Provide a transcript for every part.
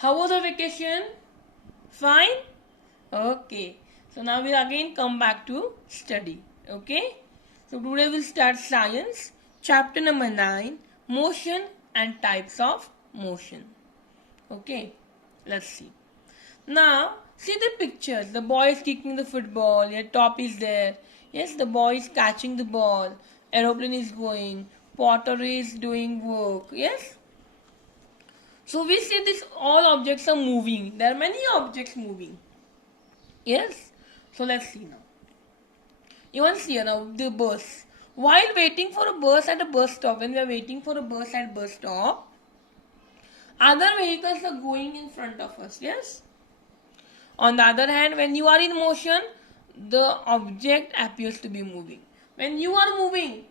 How was the vacation? Fine? Okay. So now we'll again come back to study. Okay? So today we'll start science, chapter number 9, motion and types of motion. Okay? Let's see. Now, see the pictures. The boy is kicking the football. Your top is there. Yes, the boy is catching the ball. Aeroplane is going. Potter is doing work. Yes? So we see this all objects are moving. There are many objects moving. Yes? So let's see now. Even see now the bus. While waiting for a bus at a bus stop, when we are waiting for a bus at bus stop, other vehicles are going in front of us. Yes? On the other hand, when you are in motion, the object appears to be moving. When you are moving,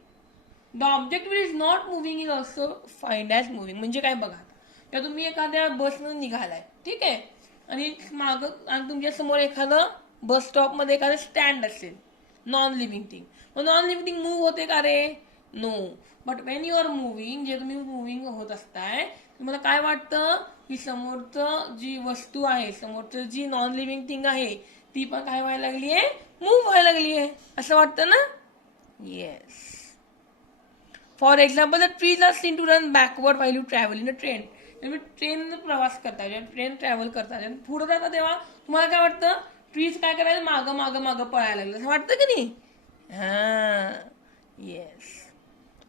the object which is not moving is also find as moving. म्हणजे काय बघा, तर तुम्ही एखाद्या बसमधून निघालाय, ठीक आहे, आणि माग आणि तुमच्या समोर एखादं बस स्टॉप मध्ये एखादं स्टँड असेल, नॉन लिव्हिंग थिंग. मग नॉन लिव्हिंग थिंग मूव्ह होते का रे? No. But when you are moving, जे तुम्ही मुव्हिंग होत असताय, तुम्हाला काय वाटतं की समोरचं जी वस्तू आहे, समोरचं जी नॉन लिव्हिंग थिंग आहे, ती पण काय व्हायला लागली आहे? मूव्ह व्हायला लागली आहे, असं वाटतं ना? Yes. For example, the trees are seen to run backward while you travel in a train. तुम्ही ट्रेन प्रवास करता, जेव्हा ट्रेन ट्रॅव्हल करता, जेव्हा पुढे जाता तेव्हा तुम्हाला काय वाटतं? ट्रीज काय करायला? मागं मागं मागं पळायला लागलं, असं वाटतं की नाही? हा, yes.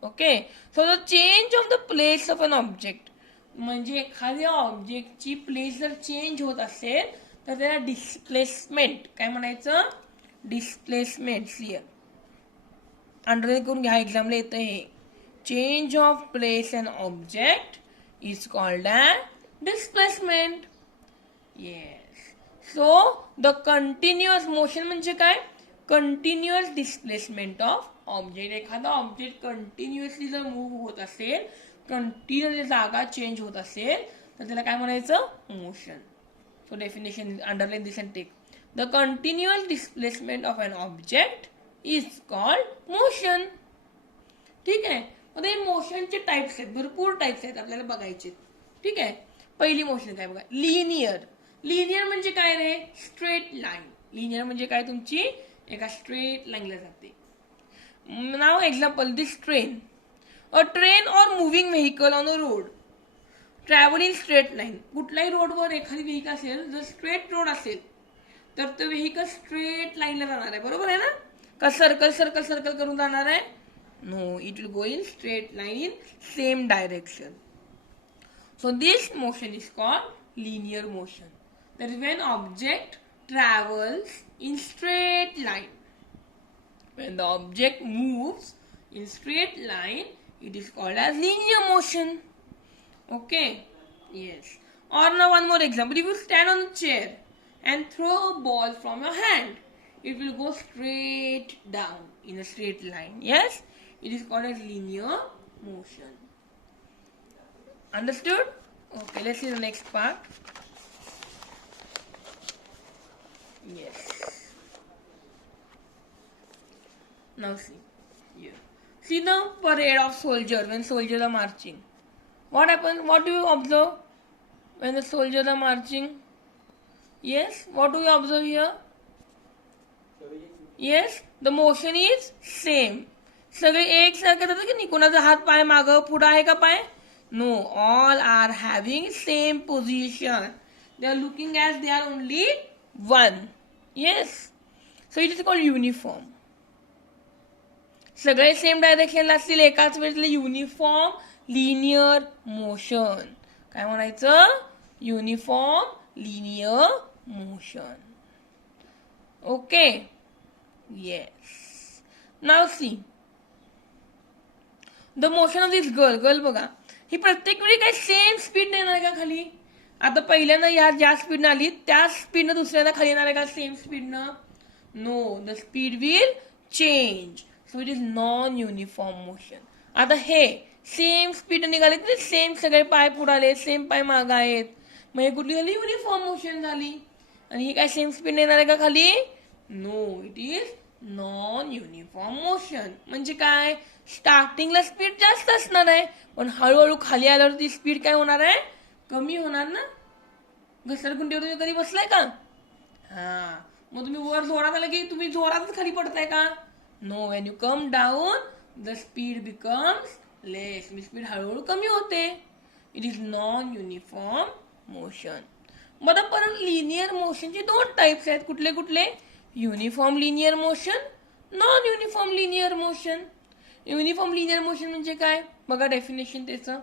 Okay. So the change of the place of an object, म्हणजे एखाद्या ऑब्जेक्टची प्लेस जर चेंज होत असेल तर त्याला डिस्प्लेसमेंट काय म्हणायचं? डिस्प्लेसमेंट. क्लिअर, अंडरलाईन करून घ्या, एक्झामला येतं हे. Change of place N object is called as displacement. Yes. So the continuous motion म्हणजे काय? Continuous displacement of object. एखादा ऑब्जेक्ट कंटिन्युअसली जर मूव्ह होत असेल, कंटिन्युअसली जागा चेंज होत असेल, तर त्याला काय म्हणायचं? Motion. So definition underline this and take. The continuous displacement of an object is called motion. ठीक आहे. मग हे मोशनचे टाइप्स आहेत, भरपूर टाइप्स आहेत, आपल्याला बघायचे. ठीक आहे. पहिली मोशन काय बघा, लिनियर. लिनियर म्हणजे काय रे? Straight line. लिनियर म्हणजे काय? तुमची एका स्ट्रेट लाईनला जाते. नाव example, this train. A train or moving vehicle on a road travel in straight line. कुठल्याही रोडवर एखादी व्हेकल असेल, जर स्ट्रेट रोड असेल तर तो व्हेकल स्ट्रेट लाईनला जाणार आहे, बरोबर आहे ना? का सर्कल सर्कल सर्कल करून जाणार आहे? No, it will go in straight line in same direction. So this motion is called linear motion. That is when object travels in straight line. When the object moves in straight line, it is called as linear motion. Okay? Yes. Or now one more example. If you stand on a chair and throw a ball from your hand, it will go straight down in a straight line. Yes? It is called as linear motion. Understood? Okay, let's see the next part. Yes. Now see here. See the parade of soldiers when soldiers are marching. What happens? What do you observe when the soldiers are marching? Yes. What do you observe here? Yes. The motion is same. सगळे एकसारखे जातात की नाही? कोणाचा हात पाय मागं पुढं आहे का पाय? No, all are having same position. They are looking as they are only one. Yes. So it is called uniform. सगळे सेम डायरेक्शनला असतील, एकाच वेळेला युनिफॉर्म लिनियर मोशन. काय म्हणायचं? Uniform linear motion. Okay. Yes. Now see the motion of this girl. Girl बघा, ही प्रत्येक वेळी काय सेम स्पीड येणार आहे का खाली? आता पहिल्यांदा ह्या ज्या स्पीडनं आली त्याच स्पीडनं दुसऱ्यांदा खाली येणार आहे का सेम स्पीडनं? No, the speed will change. So it is non uniform motion. आता हे सेम स्पीड निघाले तर सेम सगळे पाय पुढे आले, सेम पाय मागे आहेत, मग हे कुठली झाली? युनिफॉर्म मोशन झाली. आणि ही काय सेम स्पीड येणार आहे का खाली? No, it is non uniform motion. म्हणजे काय? स्टार्टिंगला स्पीड जास्त असणार आहे, पण हळूहळू खाली आल्यावर ती स्पीड काय होणार आहे? कमी होणार ना? घसरगुंडीवर तुम्ही कधी बसलाय का? हा, मग तुम्ही वर जोरात आला की तुम्ही जोरातच खाली पडताय का? No, when you come down the speed becomes less, speed हळूहळू कमी होते. It is non uniform motion. मग परत लिनियर मोशनचे दोन टाइप्स आहेत. कुठले कुठले? Uniform linear motion, non uniform linear motion. Uniform linear motion म्हणजे काय बघा डेफिनेशन त्याचं.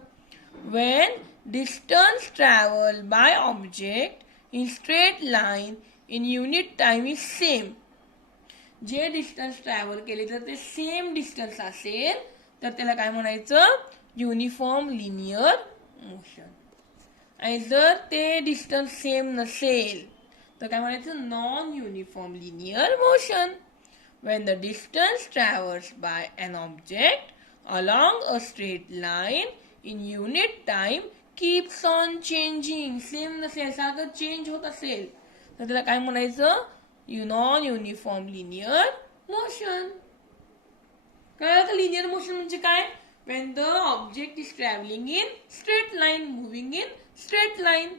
When distance travel by object in straight line in unit time is same. जे डिस्टन्स ट्रॅव्हल केले तर ते सेम डिस्टन्स असेल तर त्याला काय म्हणायचं? Uniform linear motion. आणि जर ते डिस्टन्स सेम नसेल तर काय म्हणायचं? Non uniform linear motion. When the distance traversed by an object along a straight line in unit time keeps on changing. Same नसेल, सारखं चेंज होत असेल तर त्याला काय म्हणायचं? Non uniform linear motion. काय आता लिनियर मोशन म्हणजे काय? When the object is traveling in straight line, moving in straight line.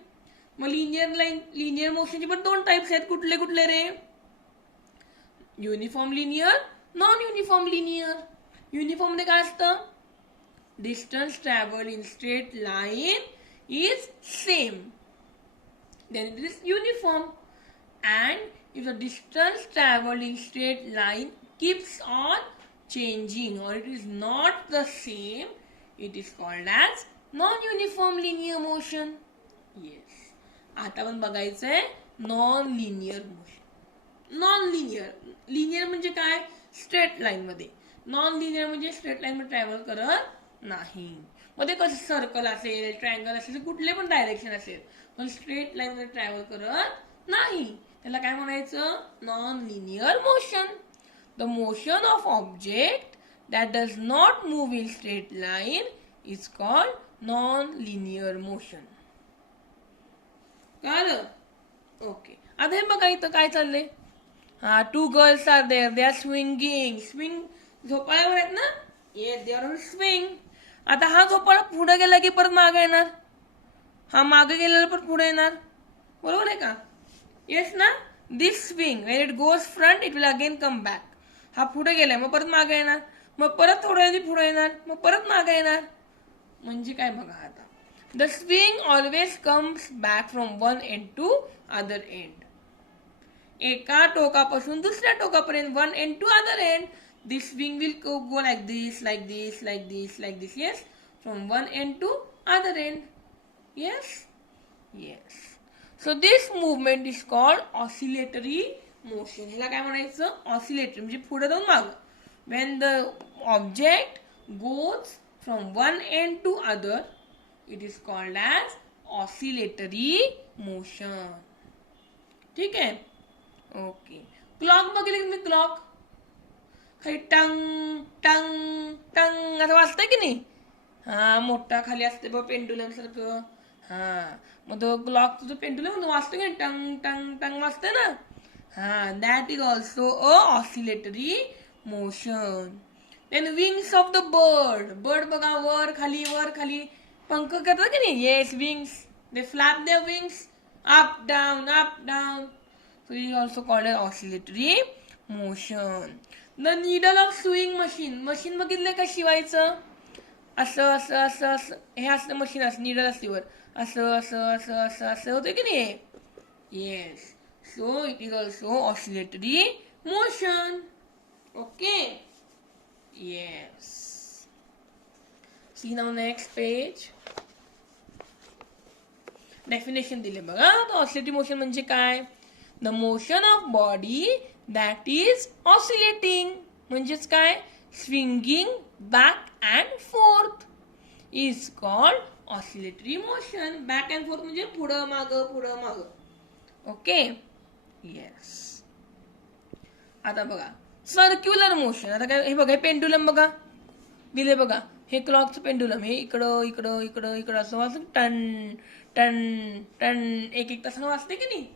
मग लिनियर मोशनचे पण दोन टाइप्स आहेत. कुठले कुठले रे? Uniform linear, non uniform linear. Uniform मध्ये काय असतं? Distance travel in straight line is same, then it is uniform. And if the distance travel in straight line keeps on changing or it is not the same, it is called as non-uniform linear motion. Yes. आता आपण बघायचंय non linear motion. Non linear, linear म्हणजे काय? Straight line मध्ये. Non linear म्हणजे straight line मध्ये travel करत नाही. मध्ये कसं सर्कल असेल, ट्रायंगल असेल, कुठले पण डायरेक्शन असेल, पण स्ट्रेट लाईन मध्ये ट्रॅव्हल करत नाही. त्याला काय म्हणायचं? Non linear motion. The motion of object that does not move in straight line is called non-linear motion. कळलं? ओके. आता हे बघा इथं काय चाललंय. हा, 2 girls are there. They are swinging. Swing झोपाळ्यावर आहेत ना? Yes, they are on swing. आता हा झोपाळा पुढे गेला की परत मागे येणार. हा मागे गेलेला परत पुढे येणार. बरोबर आहे का? येस ना? This swing when it goes front it will again come back. हा पुढे गेलाय मग परत मागे येणार, मग परत थोड्या वेळाने पुढे येणार, मग परत मागे येणार. म्हणजे काय बघा आता. The swing always comes back from one end to other end. एका टोकापासून दुसऱ्या टोकापर्यंत, one end to other end. This swing will go like this, like this, like this, like this. Yes, from one end to other end. Yes, yes. So this movement is called oscillatory motion. ह्याला काय म्हणायचं? Oscillatory म्हणजे पुढे जाऊन माग. When the object goes from one end to other it is called as oscillatory motion. ठीक आहे? Okay. Clock बघितली तुम्ही? क्लॉक खाली टंग टंग टंग असं वाजतंय की नाही? हा, मोठा खाली असते बघ पेंडुलम सारखं. हा, मग तो क्लॉक तुझं पेंडुलम वाजतो की नाही? टंग टंग टंग वाजतंय ना? that is also a oscillatory motion. Then wings of the bird. Bird बघा वर खाली पंख करतात की नाही? Yes, wings. They flap their wings up down up down. So it is also called as oscillatory motion. The needle of sewing machine. Machine बघितलंय का शिवायचं? असं असं असं असं हे असतं मशीन, असं निडल असते वर, असं असं असं असं असं होतं की नाही? Yes. So it is also oscillatory motion. Okay. Yes. See now next page. Definition दिले बघा. Oscillatory motion म्हणजे काय? The motion of body that is oscillating. म्हणजेच काय? Swinging back and forth is called oscillatory motion. Back and forth म्हणजे पुढं माग. Okay. Yes. आता बघा सर्क्युलर मोशन. आता काय हे बघा, हे पेंडुलम बघा दिले बघा. हे क्लॉकचं पेंडुलम, हे इकडं इकडं इकडं इकडं असं वाजतं. टन टन टन एक एक तासानं वाजते की नाही?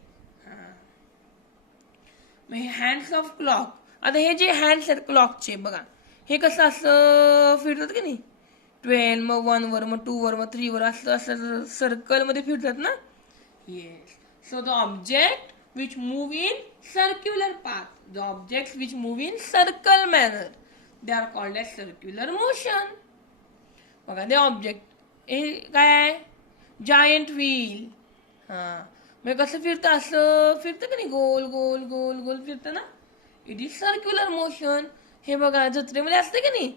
मग हे हँड्स ऑफ क्लॉक. आता हे जे हँड्स आहेत क्लॉकचे बघा, हे कसं असं फिरतात की नाही? 12, मग 1 वर, मग 2 वर, मग 3 वर, असं असं सर्कलमध्ये फिरतात ना? Yes. So the object which move in circular path, the objects which move in circle manner, they are called as circular motion. बघा ते ऑब्जेक्ट हे काय आहे, जायंट व्हील. हां, मग कसं फिरतं, असं फिरतं का नाही, गोल गोल गोल गोल फिरतं ना, इट इज सर्क्युलर मोशन. हे बघा जत्रेमध्ये असते का नाही,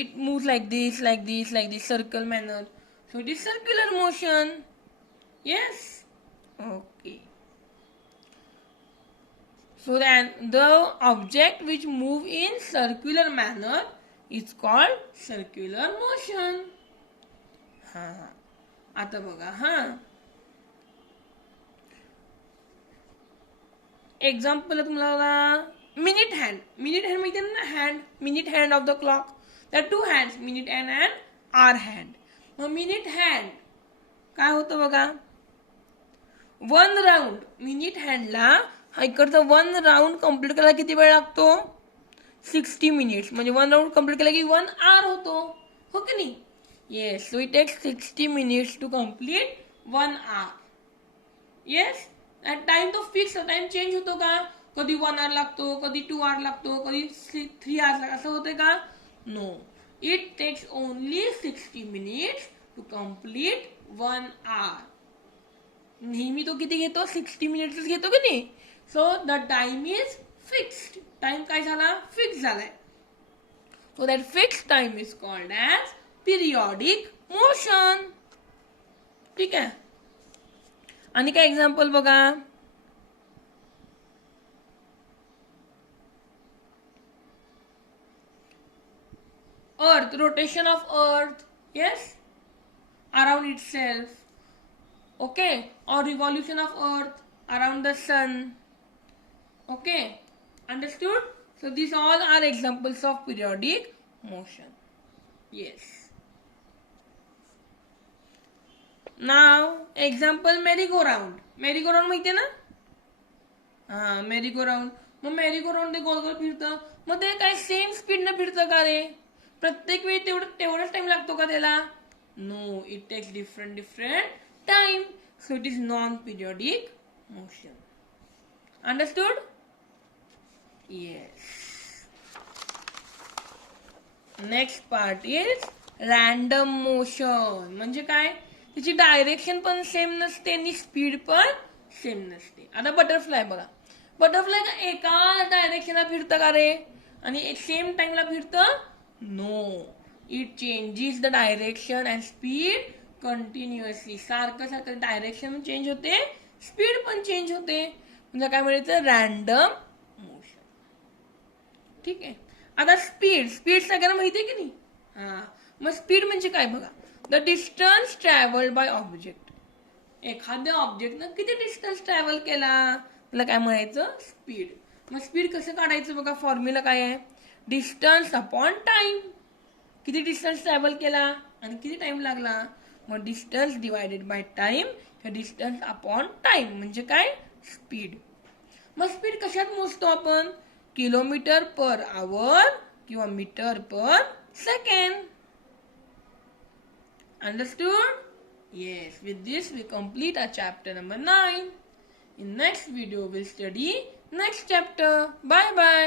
it move like this like this like this circle manner. So it is circular motion. Yes. Okay. So then the object which move in circular manner is called circular motion. हा, आता बघा. हा, एक्झाम्पल तुम्हाला minute hand. Minute hand माहिती ना, hand, minute hand of the clock. त्या two hands, minute hand and hour hand. मग minute hand काय होतं बघा, वन राऊंड मिनिट हँडला इकडचं वन राऊंड कम्प्लीट करायला किती वेळ लागतो, 60 मिनिट्स. म्हणजे वन राऊंड कम्प्लीट केला की 1 hour होतो, हो की नाही. Yes. So it takes 60 minutes to complete 1 hour. Yes. Time तो फिक्स, टाइम चेंज होतो का, कधी 1 hour लागतो, कधी 2 hour लागतो, कधी 3 hours लागतो, असं होते का, no. It takes only 60 minutes to complete 1 hour. नेहमी तो किती घेतो, 60 मिनिट्स घेतो की नाही. So the time is fixed. Time काय झाला, फिक्स झालाय. So that fix time is called as periodic motion. ठीक आहे. आणि काय एक्झाम्पल बघा, अर्थ, rotation of earth. Yes, around it self. Okay, or revolution of earth around the sun. Okay, understood? So these all are examples of periodic motion. Yes. Now example merry-go-round. merry-go-round माहिती आहे ना. हा, merry-go-round. मग merry-go-round ते गोल गोल फिरतं. मग ते काय सेम स्पीडनं फिरतं का रे, प्रत्येक वेळी तेवढाच टाइम लागतो का त्याला, no. It takes different time. So it is non-periodic motion. Understood? Yes. Next part is random motion. म्हणजे काय, त्याची डायरेक्शन पण सेम नसते आणि स्पीड पण सेम नसते. आता बटरफ्लाय बघा, बटरफ्लाय एका डायरेक्शनला फिरतं का रे, आणि सेम टाइमला फिरतं, no. It changes the direction and speed continuously. सारखं सारखं डायरेक्शन चेंज होते, स्पीड पण चेंज होते. म्हणजे काय म्हणायचं, रॅन्डम मोशन. ठीक आहे. आता स्पीड, स्पीड सगळ्यांना माहिती आहे की नाही. हा, मग स्पीड म्हणजे काय बघा, the distance travelled by object. एखाद्या ऑब्जेक्टनं किती डिस्टन्स ट्रॅव्हल केला, त्याला काय म्हणायचं, स्पीड. मग स्पीड कसं काढायचं बघा, फॉर्म्युला काय आहे, डिस्टन्स अपॉन टाइम. किती डिस्टन्स ट्रॅव्हल केला आणि किती टाइम लागला, मग distance divided by time, distance upon time म्हणजे काय, स्पीड. मग स्पीड कशात मोजतो आपण, किलोमीटर पर आवर किंवा metre per second. Understood? Yes. With this we complete our chapter number 9. In next video we'll study next chapter. Bye bye.